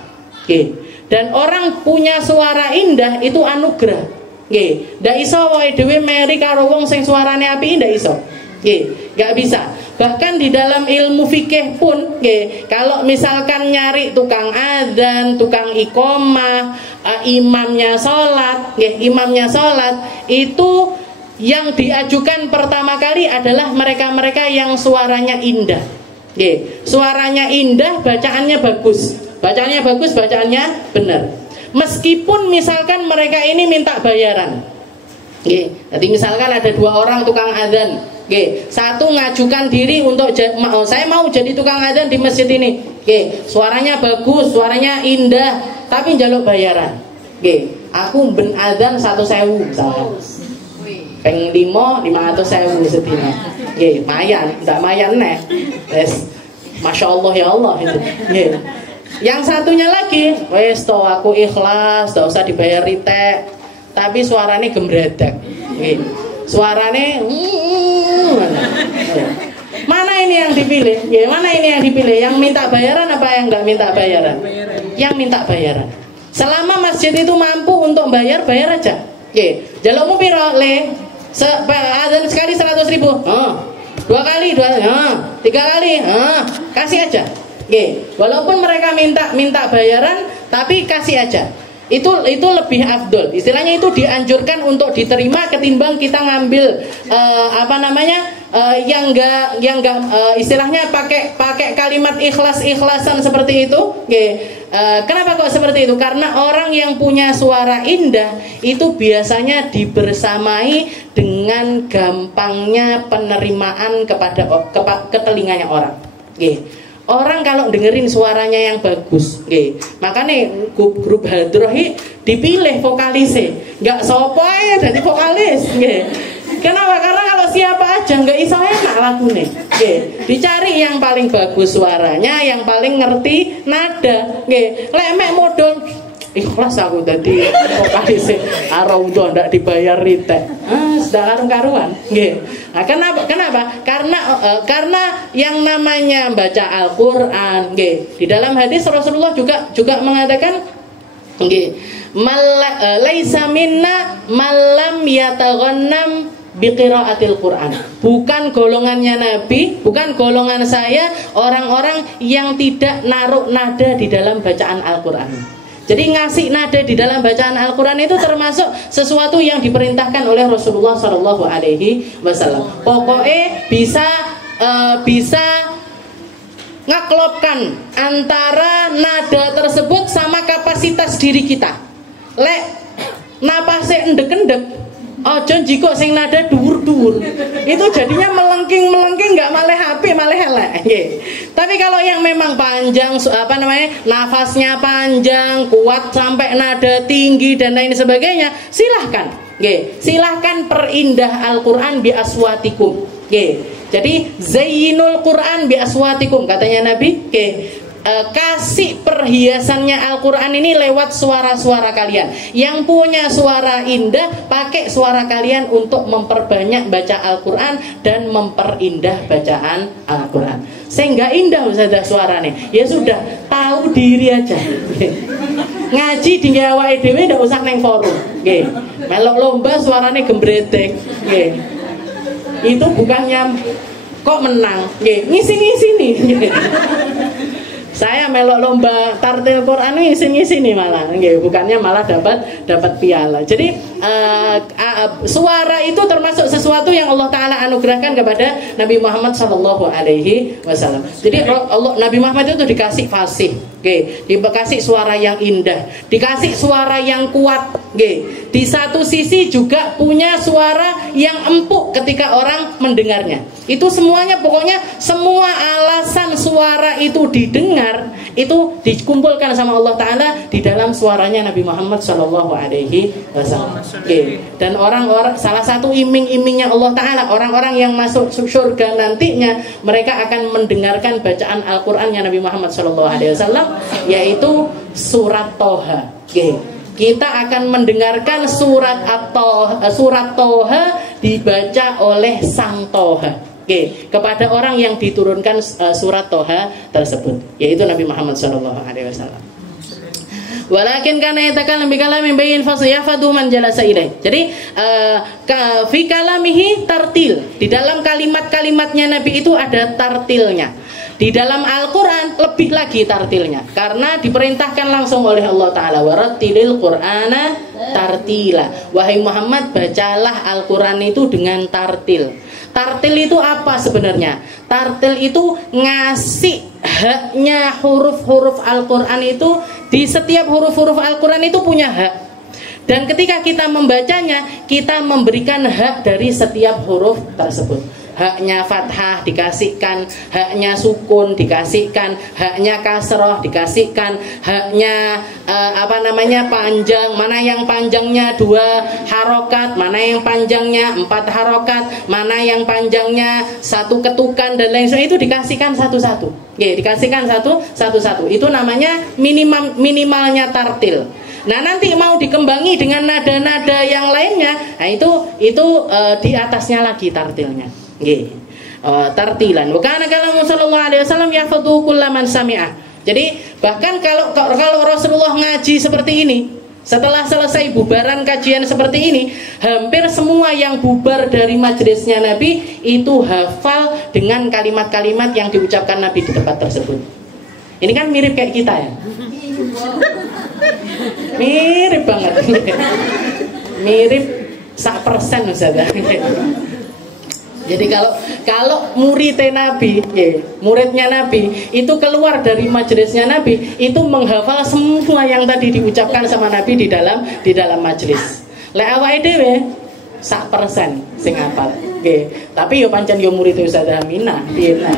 Dan orang punya suara indah itu anugerah. Ndak iso wae dhewe meri karo wong sing suarane apik, ndak iso. Nggak bisa. Bahkan di dalam ilmu fikih pun, kalau misalkan nyari tukang adzan, tukang iqomah, imamnya sholat, itu yang diajukan pertama kali adalah mereka-mereka yang suaranya indah. Suaranya indah, bacaannya bagus. Bacaannya bagus, bacaannya benar. Meskipun misalkan mereka ini minta bayaran. Jadi misalkan ada 2 orang tukang adzan. Satu ngajukan diri untuk saya mau jadi tukang adzan di masjid ini. Suaranya bagus, suaranya indah, tapi njaluk bayaran. Aku ben adzan 1.000 misalkan. Peng 500.000 sedina. Mayan, ndak mayan neh. Masya Allah ya Allah itu. Yang satunya lagi, wes to aku ikhlas, ndak usah dibayar ritek, tapi suaranya gembredak. Suaranya mana ini yang dipilih? Mana ini yang dipilih? Yang minta bayaran apa yang nggak minta bayaran? Yang minta bayaran. Selama masjid itu mampu untuk bayar aja. Jalukmu piro le? Adzan sekali 100.000. 2 kali, 3 kali, kasih aja. Walaupun mereka minta bayaran, tapi kasih aja. Itu lebih afdol. Istilahnya itu dianjurkan untuk diterima ketimbang kita ngambil yang enggak istilahnya pakai kalimat ikhlasan seperti itu. Kenapa kok seperti itu? Karena orang yang punya suara indah itu biasanya dibersamai dengan gampangnya penerimaan ke telinganya orang. Orang kalau dengerin suaranya yang bagus, makanya grup Hadrohi dipilih vokalisnya, nggak sopo ya jadi vokalis, Kenapa? Karena kalau siapa aja nggak iso enak lagunya, dicari yang paling bagus suaranya, yang paling ngerti nada, lemek modal. Ikhlas aku tadi vokalis araudo ndak dibayar ritek. Sudah karuan. Nah, kenapa? Karena yang namanya baca Al-Qur'an, di dalam hadis Rasulullah juga mengatakan laisa minna malam yataghannam biqiraatil Qur'an. Bukan golongannya Nabi, bukan golongan saya orang-orang yang tidak naruh nada di dalam bacaan Al-Qur'an. Jadi ngasih nada di dalam bacaan Al-Quran itu termasuk sesuatu yang diperintahkan oleh Rasulullah SAW. Pokoknya bisa ngeklopkan antara nada tersebut sama kapasitas diri kita. Lek napasnya endek-endek, ojo jiko sing nada dhuwur-dhuwur, itu jadinya melengking nggak malah HP malah elek. Tapi kalau yang memang panjang nafasnya panjang, kuat sampai nada tinggi dan lain sebagainya, silahkan perindah Al-Quran bi aswatikum. Jadi zayyinul Quran bi aswatikum katanya Nabi. Kasih perhiasannya Al-Quran ini lewat suara-suara kalian. Yang punya suara indah, pakai suara kalian untuk memperbanyak baca Al-Quran dan memperindah bacaan Al-Quran. Sehingga indah Ustazah suaranya. Ya sudah, tahu diri aja. Ngaji di awake dhewe ndak usah neng forum. Melok lomba suaranya gembretek. Itu bukannya kok menang. Ngisi-ngisi nih. Saya melok lomba tartil Quran ngisi-ngisi nih malah, bukannya malah dapat piala. Jadi suara itu termasuk sesuatu yang Allah Taala anugerahkan kepada Nabi Muhammad SAW. Jadi Nabi Muhammad itu dikasih fasih, dikasih suara yang indah, dikasih suara yang kuat. Di satu sisi juga punya suara yang empuk ketika orang mendengarnya. Itu semuanya, pokoknya semua alasan suara itu didengar itu dikumpulkan sama Allah Ta'ala di dalam suaranya Nabi Muhammad SAW. Dan orang-orang, salah satu iming-imingnya Allah Ta'ala, orang-orang yang masuk surga nantinya, mereka akan mendengarkan bacaan Al-Qurannya Nabi Muhammad SAW, yaitu surat Toha. Kita akan mendengarkan surat Toha dibaca oleh Sang Toha. Kepada orang yang diturunkan surat Toha tersebut, yaitu Nabi Muhammad SAW. Walakin kana yatakallam bi kalamin bayyin fasayafadu man jalasa ilaih. Jadi fi kalamihi tartil. Di dalam kalimat-kalimatnya Nabi itu ada tartilnya. Di dalam Al-Qur'an lebih lagi tartilnya karena diperintahkan langsung oleh Allah taala warattilil Qur'ana tartila. Wahai Muhammad, bacalah Al-Qur'an itu dengan tartil. Tartil itu apa sebenarnya? Tartil itu ngasih haknya huruf-huruf Al-Qur'an itu. Di setiap huruf-huruf Al-Qur'an itu punya hak. Dan ketika kita membacanya, kita memberikan hak dari setiap huruf tersebut. Haknya fathah dikasihkan, haknya sukun dikasihkan, haknya kasroh dikasihkan, haknya panjang, mana yang panjangnya 2 harokat, mana yang panjangnya 4 harokat, mana yang panjangnya 1 ketukan dan lain sebagainya, itu dikasihkan satu-satu. Dikasihkan satu-satu. Itu namanya minimalnya tartil. Nah, nanti mau dikembangi dengan nada-nada yang lainnya, nah itu di atasnya lagi tartilnya. Tartilan. Wa kana kalamu sallallahu alaihi wasallam yahfadhu kullaman sami'ah. Jadi bahkan kalau Rasulullah ngaji seperti ini, setelah selesai bubaran kajian seperti ini, hampir semua yang bubar dari majelisnya Nabi itu hafal dengan kalimat-kalimat yang diucapkan Nabi di tempat tersebut. Ini kan mirip kayak kita ya. Mirip banget. Mirip 1% Ustaz. Jadi kalau muridnya Nabi, muridnya Nabi itu keluar dari majelisnya Nabi itu menghafal semua yang tadi diucapkan sama Nabi di dalam majelis. Lek awake dhewe 1% sing hafal. Tapi yo pancen yo murid Ustaz Aminah, piye nah.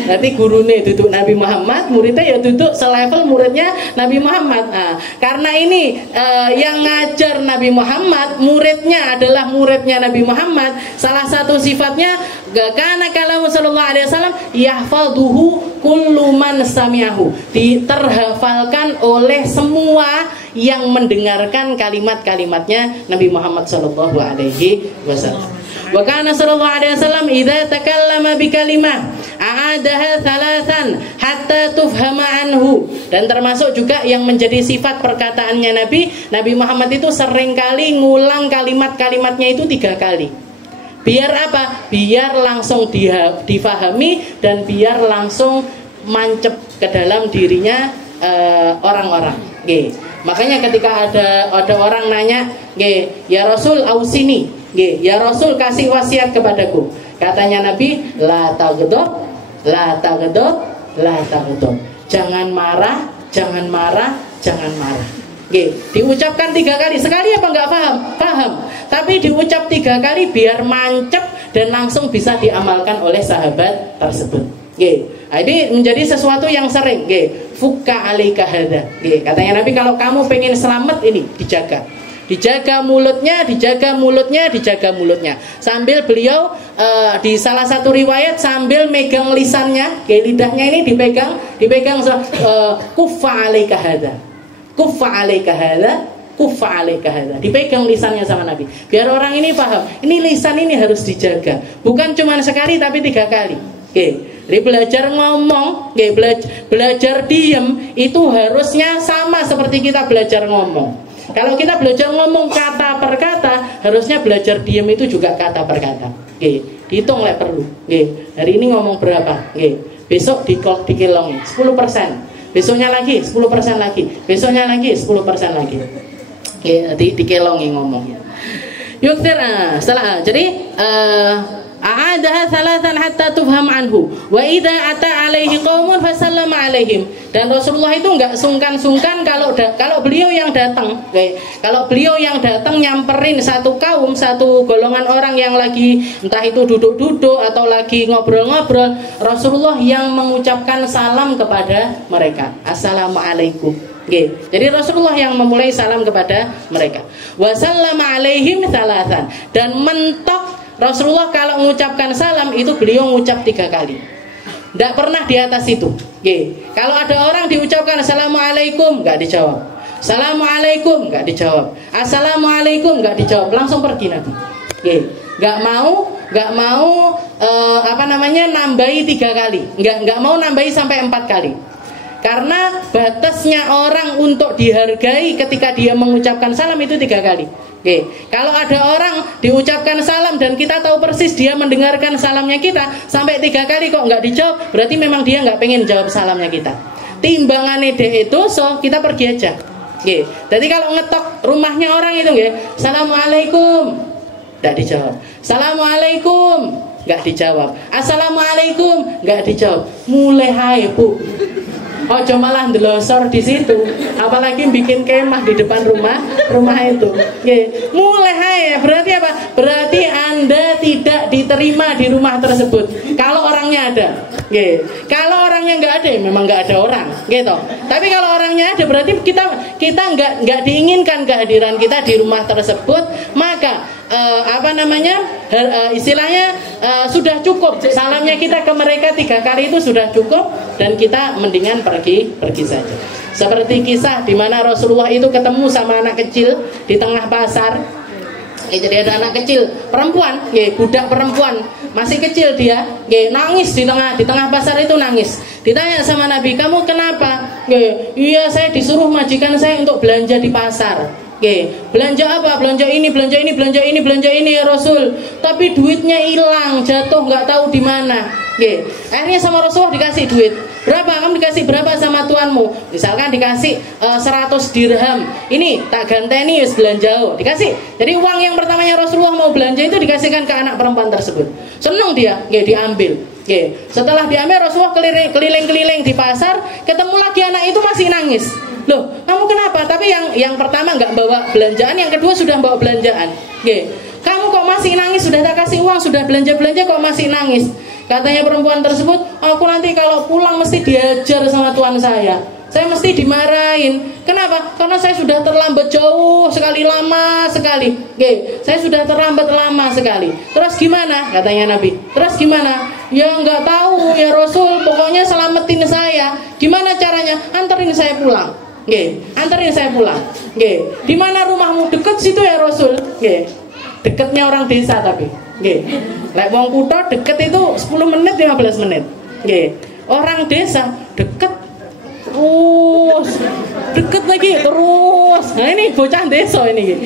Nanti gurune duduk Nabi Muhammad, muridnya ya duduk selevel muridnya Nabi Muhammad. Nah, karena ini yang ngajar Nabi Muhammad, muridnya adalah muridnya Nabi Muhammad. Salah satu sifatnya kana kalamu sallallahu alaihi wasallam yahfaduhu kullu man sami'ahu. Diterhafalkan oleh semua yang mendengarkan kalimat-kalimatnya Nabi Muhammad sallallahu alaihi wasallam. Wa kana sallallahu alaihi wasallam idza takallama bi kalimah a'adaha thalathan hatta tufhama anhu. Dan termasuk juga yang menjadi sifat perkataannya Nabi Muhammad itu seringkali ngulang kalimat-kalimatnya itu 3 kali. Biar apa? Biar langsung difahami dan biar langsung mancep ke dalam dirinya orang-orang. Makanya ketika ada orang nanya, ya Rasul ausini, ya Rasul kasih wasiat kepadaku. Katanya Nabi, la taghdab, la taghdab, la taghdab. Jangan marah, jangan marah, jangan marah. Diucapkan 3 kali. Sekali apa enggak paham? Paham. Tapi diucap 3 kali biar mancep dan langsung bisa diamalkan oleh sahabat tersebut. Ini menjadi sesuatu yang sering. Fukka alaika hadza. Katanya Nabi, kalau kamu pengen selamat ini dijaga. Dijaga mulutnya, dijaga mulutnya, dijaga mulutnya. Sambil beliau di salah satu riwayat sambil megang lisannya, lidahnya ini dipegang kuffa alaika hadza. Kuffa alaika hadza, kuffa alaika hadza. Dipegang lisannya sama Nabi. Biar orang ini paham, ini lisan ini harus dijaga. Bukan cuma sekali tapi 3 kali. Jadi belajar ngomong, belajar diem itu harusnya sama seperti kita belajar ngomong. Kalau kita belajar ngomong kata per kata, harusnya belajar diem itu juga kata per kata. Dihitung lah perlu. Hari ini ngomong berapa? Besok dikilongi 10%. Besoknya lagi 10% lagi. Besoknya lagi 10% lagi. Dikelongi ngomongnya. Yuktir setelah jadi a'adaha thalathan hatta tufham anhu wa idza ata alaihi qaumun fasallama alaihim. Dan Rasulullah itu enggak sungkan-sungkan kalau beliau yang datang. Kalau beliau yang datang nyamperin satu kaum, satu golongan orang yang lagi entah itu duduk-duduk atau lagi ngobrol-ngobrol, Rasulullah yang mengucapkan salam kepada mereka. Assalamualaikum. Jadi Rasulullah yang memulai salam kepada mereka. Wa sallama alaihim thalathan. Dan mentok Rasulullah kalau mengucapkan salam itu beliau mengucap 3 kali. Tidak pernah di atas itu. Kalau ada orang diucapkan Assalamualaikum, nggak dijawab. Assalamualaikum, nggak dijawab. Assalamualaikum, nggak dijawab. Langsung pergi Nabi. Nggak mau nambahi 3 kali. Nggak mau nambahi sampai 4 kali. Karena batasnya orang untuk dihargai ketika dia mengucapkan salam itu 3 kali. Oke, kalau ada orang diucapkan salam dan kita tahu persis dia mendengarkan salamnya kita sampai 3 kali kok nggak dijawab, berarti memang dia nggak pengen jawab salamnya kita. Timbangannya deh itu, so kita pergi aja. Oke, jadi kalau ngetok rumahnya orang itu, assalamualaikum, nggak dijawab. Assalamualaikum, nggak dijawab. Assalamualaikum, nggak dijawab. Mulai hai bu. Ojo malah ndelosor di situ, apalagi bikin kemah di depan rumah itu. Mulai hai, berarti apa? Berarti Anda tidak diterima di rumah tersebut. Kalau orangnya ada, kalau orangnya nggak ada, memang nggak ada orang, gitu. Tapi kalau orangnya ada, berarti kita nggak diinginkan kehadiran kita di rumah tersebut. Maka istilahnya sudah cukup salamnya kita ke mereka 3 kali itu sudah cukup, dan kita mendingan pergi saja. Seperti kisah di mana Rasulullah itu ketemu sama anak kecil di tengah pasar. Jadi ada anak kecil perempuan, budak perempuan masih kecil dia, nangis di tengah pasar itu nangis. Ditanya sama Nabi, kamu kenapa? Iya, saya disuruh majikan saya untuk belanja di pasar. Belanja apa? Belanja ini, belanja ini, belanja ini, belanja ini ya Rasul. Tapi duitnya hilang, jatuh nggak tahu di mana. Akhirnya sama Rasulullah dikasih duit. Berapa? Kamu dikasih berapa sama tuanmu? Misalkan dikasih 100 dirham. Ini tak ganteni wis belanja. Dikasih. Jadi uang yang pertamanya Rasulullah mau belanja itu dikasihkan ke anak perempuan tersebut. Senang dia, diambil. Setelah diambil, Rasulullah keliling-keliling di pasar, ketemu lagi anak itu masih nangis. Loh, kamu kenapa? Tapi yang pertama nggak bawa belanjaan, yang kedua sudah bawa belanjaan. Kamu kok masih nangis? Sudah tak kasih uang, sudah belanja-belanja kok masih nangis? Katanya perempuan tersebut, aku nanti kalau pulang mesti diajar sama tuan saya mesti dimarahin. Kenapa? Karena saya sudah terlambat jauh sekali, lama sekali. Saya sudah terlambat lama sekali. Terus gimana? Katanya Nabi. Terus gimana? Ya nggak tahu ya Rasul. Pokoknya selamatin saya. Gimana caranya? Anterin saya pulang. Anterin saya pulang. Di mana rumahmu? Dekat situ ya Rasul. Dekatnya orang desa tapi. Lek wong kutha deket itu 10 menit 15 menit. Orang desa deket terus, deket lagi terus. Nah ini bocah desa ini.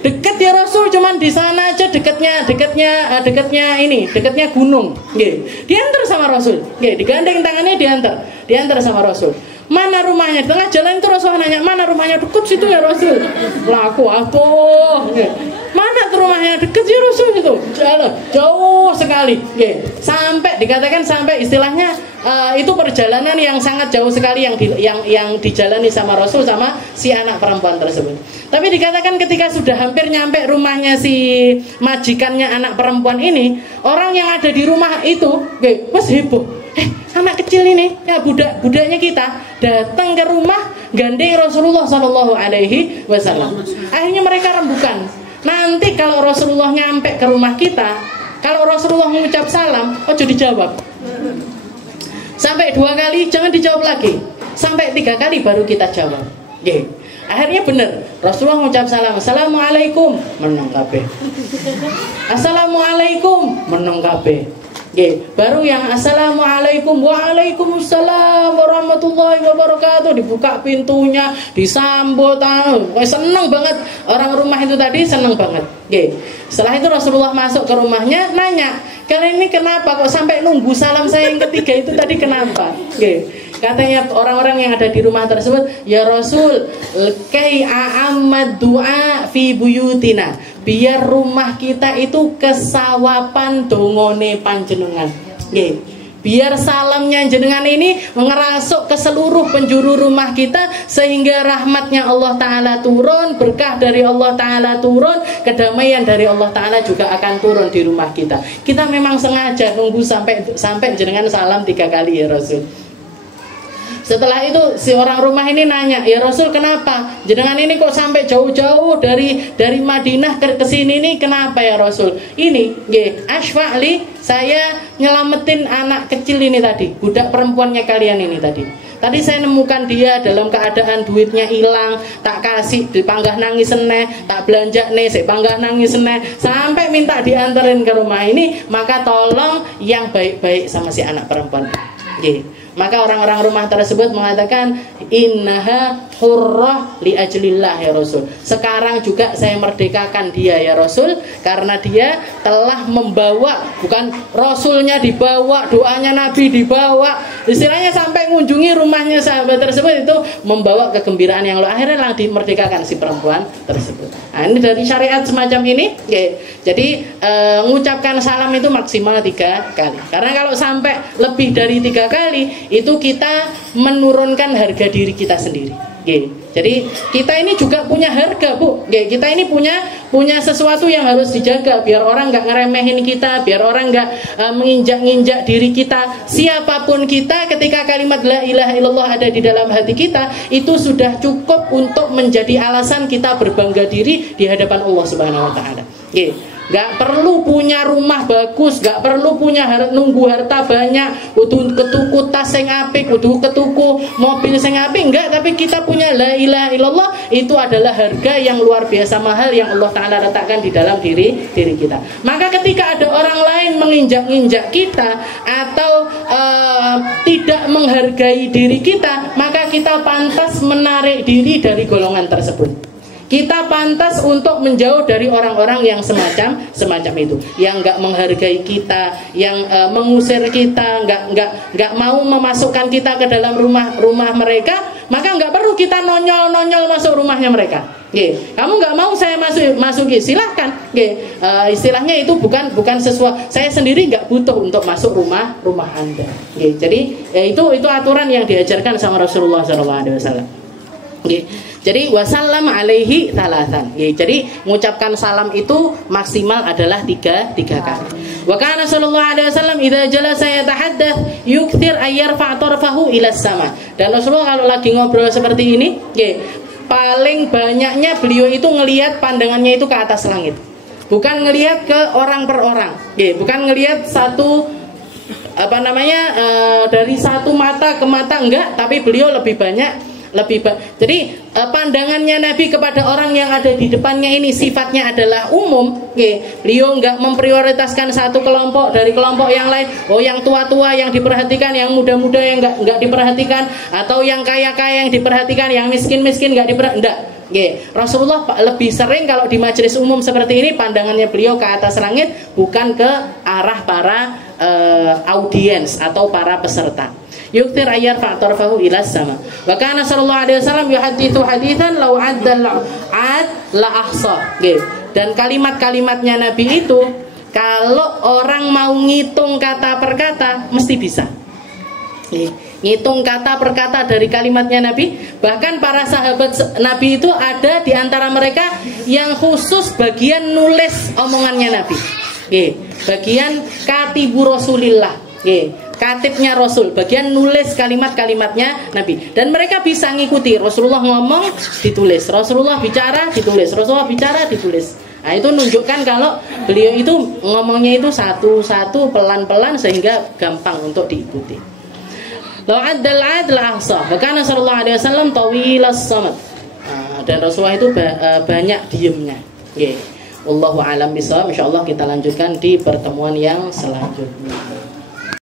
Deket ya Rasul, cuman di sana aja deketnya gunung. Diantar sama Rasul. Digandeng tangannya diantar sama Rasul. Mana rumahnya? Di tengah jalan itu Rasul nanya, mana rumahnya? Dekat situ ya Rasul. Laku apa? Mana tuh rumahnya? Dekat ya Rasul itu. Jauh sekali. Sampai dikatakan sampai istilahnya itu perjalanan yang sangat jauh sekali yang dijalani sama Rasul sama si anak perempuan tersebut. Tapi dikatakan ketika sudah hampir nyampe rumahnya si majikannya anak perempuan ini, orang yang ada di rumah itu, mas heboh. Anak kecil ini, ya budaknya kita datang ke rumah gandeng Rasulullah SAW. Akhirnya mereka rembukan. Nanti kalau Rasulullah nyampe ke rumah kita, kalau Rasulullah mengucap salam, ojo dijawab. Sampai 2 kali, jangan dijawab lagi. Sampai 3 kali baru kita jawab. Akhirnya benar, Rasulullah mengucap salam, assalamualaikum, menang kabeh. Assalamualaikum, menang kabeh. Baru yang assalamualaikum, waalaikumsalam warahmatullahi wabarakatuh, dibuka pintunya, disambut, seneng banget orang rumah itu tadi, seneng banget. Setelah itu Rasulullah masuk ke rumahnya, nanya, kalian ini kenapa kok sampai nunggu salam saya yang ketiga itu tadi, kenapa? Katanya orang-orang yang ada di rumah tersebut, ya Rasul, kai a'ammad du'a fi buyutina, biar rumah kita itu kesawapan dongone panjenengan. Biar salamnya jenengan ini ngerasuk ke seluruh penjuru rumah kita, sehingga rahmatnya Allah Ta'ala turun, berkah dari Allah Ta'ala turun, kedamaian dari Allah Ta'ala juga akan turun di rumah kita. Kita memang sengaja nunggu sampai jenengan salam 3 kali ya Rasul. Setelah itu si orang rumah ini nanya, ya Rasul kenapa? Jenengan ini kok sampai jauh-jauh dari Madinah ke sini nih, kenapa ya Rasul? Ini, asfa'li, saya nyelamatin anak kecil ini tadi, budak perempuannya kalian ini tadi. Tadi saya nemukan dia dalam keadaan duitnya hilang, tak kasih, dipanggah nangis seneh, tak belanja nih, saya panggah nangis seneh, sampai minta dianterin ke rumah ini. Maka tolong yang baik-baik sama si anak perempuan. Maka orang-orang rumah tersebut mengatakan, innaha hurrah li ajlillah ya Rasul. Sekarang juga saya merdekakan dia ya Rasul, karena dia telah membawa, bukan Rasulnya dibawa, doanya Nabi dibawa, istilahnya sampai mengunjungi rumahnya sahabat tersebut, itu membawa kegembiraan yang luar. Akhirnya langsung dimerdekakan si perempuan tersebut. Nah, ini dari syariat semacam ini. Jadi mengucapkan salam itu maksimal 3 kali. Karena kalau sampai lebih dari 3 kali, itu kita menurunkan harga diri kita sendiri. Jadi kita ini juga punya harga, Bu. Kita ini punya sesuatu yang harus dijaga, biar orang nggak ngeremehin kita, biar orang nggak menginjak-injak diri kita. Siapapun kita, ketika kalimat la ilaha illallah ada di dalam hati kita, itu sudah cukup untuk menjadi alasan kita berbangga diri di hadapan Allah Subhanahu wa taala. Gak perlu punya rumah bagus, gak perlu punya nunggu harta banyak, kudu ketuku tas sing apik, kudu ketuku mobil sing apik, enggak. Tapi kita punya la ilaha illallah, itu adalah harga yang luar biasa mahal yang Allah Ta'ala letakkan di dalam diri kita. Maka ketika ada orang lain menginjak-injak kita atau tidak menghargai diri kita, maka kita pantas menarik diri dari golongan tersebut. Kita pantas untuk menjauh dari orang-orang yang semacam itu, yang nggak menghargai kita, yang mengusir kita, nggak mau memasukkan kita ke dalam rumah mereka. Maka nggak perlu kita nonyol masuk rumahnya mereka. Kamu nggak mau saya masuki, silahkan. Istilahnya itu bukan sesuatu. Saya sendiri nggak butuh untuk masuk rumah Anda. Jadi itu aturan yang diajarkan sama Rasulullah SAW. Jadi wasallam alaihi thalathan. Jadi mengucapkan salam itu maksimal adalah 3 kali. Wa kana sallallahu alaihi wasallam idza jalasa yatahaddath yukthir ayyarfa' tarfahu ila sama. Dan Rasulullah kalau lagi ngobrol seperti ini, paling banyaknya beliau itu ngelihat pandangannya itu ke atas langit. Bukan ngelihat ke orang per orang. Bukan ngelihat dari satu mata ke mata, enggak, tapi beliau lebih banyak. Jadi pandangannya Nabi kepada orang yang ada di depannya ini sifatnya adalah umum. Beliau nggak memprioritaskan satu kelompok dari kelompok yang lain. Yang tua-tua yang diperhatikan, yang muda-muda yang nggak diperhatikan, atau yang kaya-kaya yang diperhatikan, yang miskin-miskin nggak diperhatikan. Enggak. Rasulullah lebih sering kalau di majelis umum seperti ini, pandangannya beliau ke atas langit, bukan ke arah para audiens atau para peserta. Yuktir ayyar fa'tarfahu ila sama. Wa kana sallallahu alaihi wasallam yuhadditsu haditsan law addal ad la ahsa. Dan kalimat-kalimatnya Nabi itu, kalau orang mau ngitung kata per kata mesti bisa. Ngitung kata per kata dari kalimatnya Nabi. Bahkan para sahabat Nabi itu ada di antara mereka yang khusus bagian nulis omongannya Nabi. Bagian katibu Rasulillah. Katibnya Rasul, bagian nulis kalimat-kalimatnya Nabi. Dan mereka bisa ngikuti, Rasulullah ngomong ditulis, Rasulullah bicara ditulis, Rasulullah bicara ditulis. Nah, itu menunjukkan kalau beliau itu ngomongnya itu satu-satu, pelan-pelan, sehingga gampang untuk diikuti. Law addal adla ahsa, bahkan sallallahu alaihi wasallam tawilas samad. Dan Rasulullah itu banyak diemnya. Wallahu a'lam bishawab. Insyaallah kita lanjutkan di pertemuan yang selanjutnya.